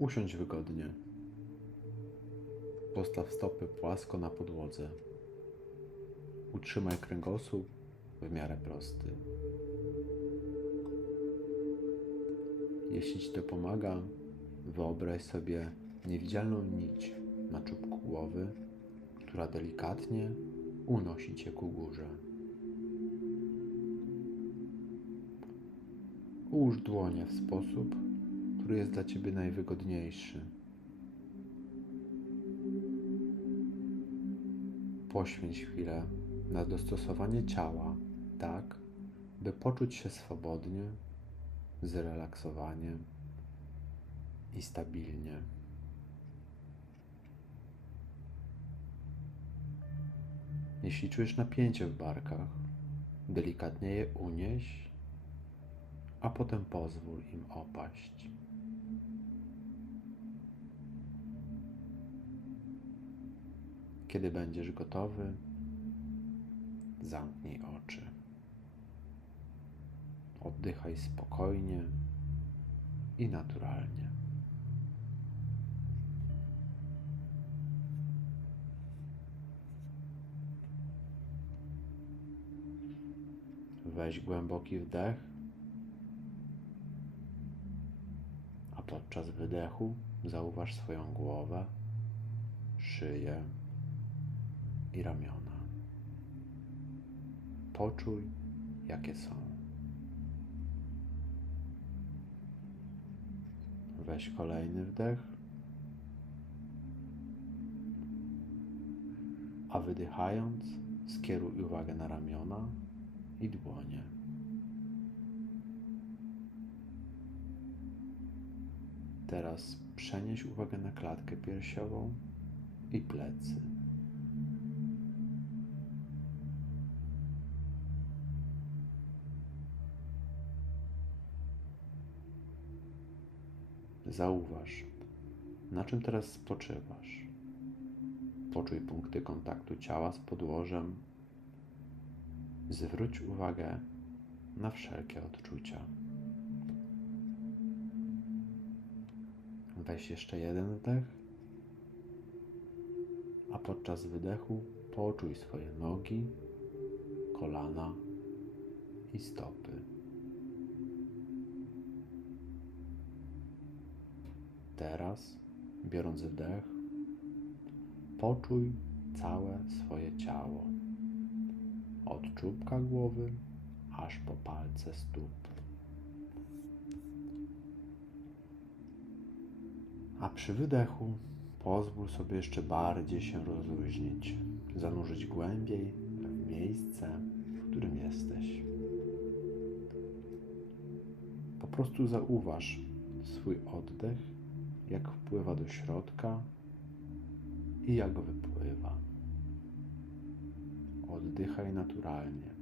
Usiądź wygodnie. Postaw stopy płasko na podłodze. Utrzymaj kręgosłup w miarę prosty. Jeśli Ci to pomaga, wyobraź sobie niewidzialną nić na czubku głowy, która delikatnie unosi Cię ku górze. Ułóż dłonie w sposób, który jest dla Ciebie najwygodniejszy. Poświęć chwilę na dostosowanie ciała tak, by poczuć się swobodnie, zrelaksowanie i stabilnie. Jeśli czujesz napięcie w barkach, delikatnie je unieś, a potem pozwól im opaść. Kiedy będziesz gotowy, zamknij oczy. Oddychaj spokojnie i naturalnie. Weź głęboki wdech, a podczas wydechu zauważ swoją głowę, szyję i ramiona. Poczuj, jakie są. Weź kolejny wdech, a wydychając, skieruj uwagę na ramiona i dłonie. Teraz przenieś uwagę na klatkę piersiową i plecy. Zauważ, na czym teraz spoczywasz. Poczuj punkty kontaktu ciała z podłożem. Zwróć uwagę na wszelkie odczucia. Weź jeszcze jeden wdech, a podczas wydechu poczuj swoje nogi, kolana i stopy. Teraz, biorąc wdech, poczuj całe swoje ciało. Od czubka głowy aż po palce stóp. A przy wydechu pozwól sobie jeszcze bardziej się rozluźnić, zanurzyć głębiej w miejsce, w którym jesteś. Po prostu zauważ swój oddech, jak wpływa do środka i jak wypływa. Oddychaj naturalnie.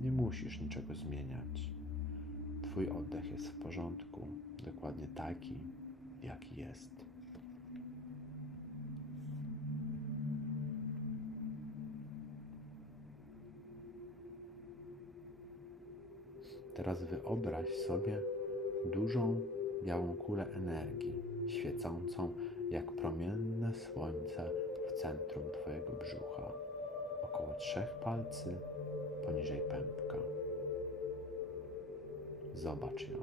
Nie musisz niczego zmieniać. Twój oddech jest w porządku, dokładnie taki, jaki jest. Teraz wyobraź sobie dużą białą kulę energii, świecącą jak promienne słońce w centrum Twojego brzucha, około trzech palcy poniżej pępka. Zobacz ją.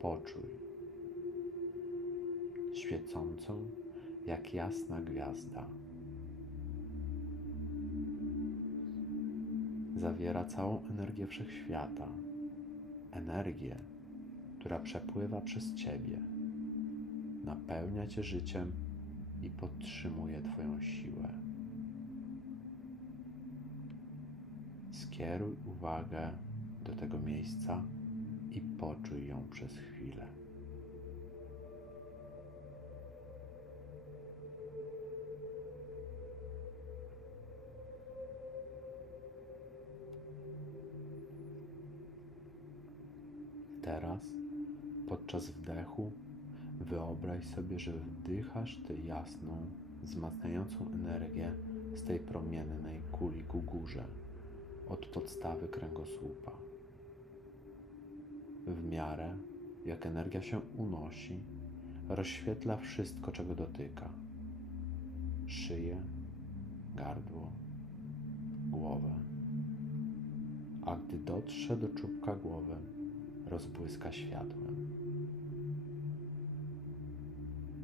Poczuj. Świecącą jak jasna gwiazda. Zawiera całą energię wszechświata. Energię, która przepływa przez Ciebie, napełnia Cię życiem i podtrzymuje Twoją siłę. Skieruj uwagę do tego miejsca i poczuj ją przez chwilę. Teraz, podczas wdechu, wyobraź sobie, że wdychasz tę jasną, wzmacniającą energię z tej promiennej kuli ku górze, od podstawy kręgosłupa. W miarę jak energia się unosi, rozświetla wszystko, czego dotyka szyję, gardło, głowę. A gdy dotrze do czubka głowy, rozbłyska światłem.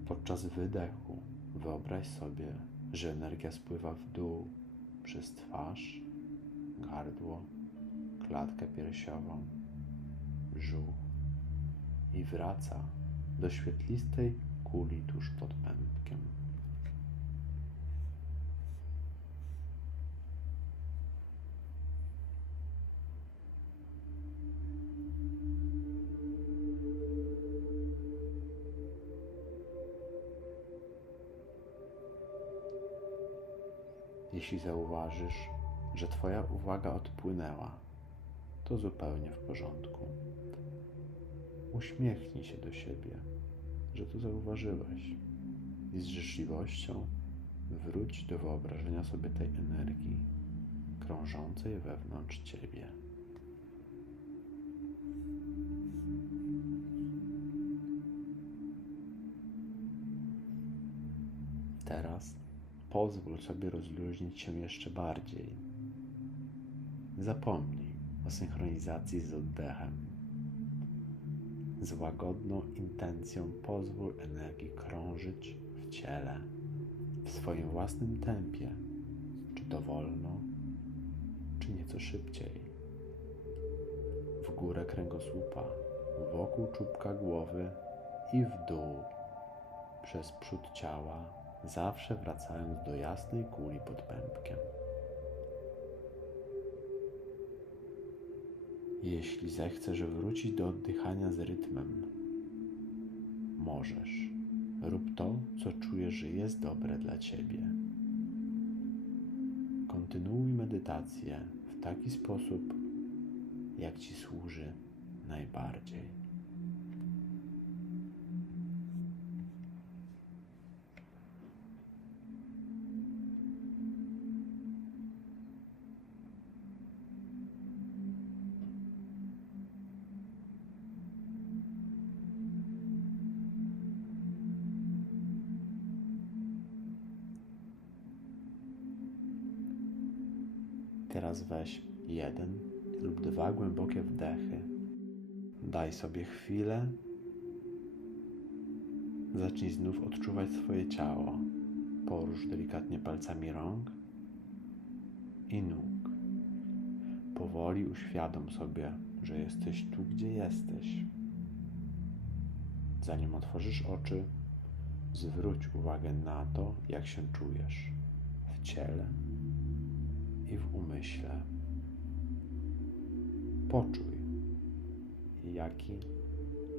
Podczas wydechu wyobraź sobie, że energia spływa w dół przez twarz, gardło, klatkę piersiową, brzuch i wraca do świetlistej kuli tuż pod pępkiem. Jeśli zauważysz, że Twoja uwaga odpłynęła, to zupełnie w porządku. Uśmiechnij się do siebie, że to zauważyłeś i z życzliwością wróć do wyobrażenia sobie tej energii krążącej wewnątrz Ciebie. Pozwól sobie rozluźnić się jeszcze bardziej. Zapomnij o synchronizacji z oddechem. Z łagodną intencją pozwól energii krążyć w ciele w swoim własnym tempie, czy to wolno, czy nieco szybciej. W górę kręgosłupa, wokół czubka głowy i w dół, przez przód ciała, zawsze wracając do jasnej kuli pod pępkiem. Jeśli zechcesz wrócić do oddychania z rytmem, możesz. Rób to, co czujesz, że jest dobre dla ciebie. Kontynuuj medytację w taki sposób, jak ci służy najbardziej. Teraz weź jeden lub dwa głębokie wdechy. Daj sobie chwilę. Zacznij znów odczuwać swoje ciało. Porusz delikatnie palcami rąk i nóg. Powoli uświadom sobie, że jesteś tu, gdzie jesteś. Zanim otworzysz oczy, zwróć uwagę na to, jak się czujesz w ciele i w umyśle. Poczuj, jaki,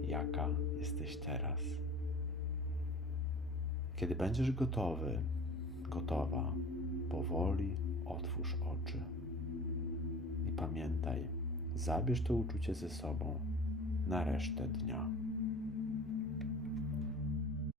jaka jesteś teraz. Kiedy będziesz gotowy, gotowa, powoli otwórz oczy. I pamiętaj, zabierz to uczucie ze sobą na resztę dnia.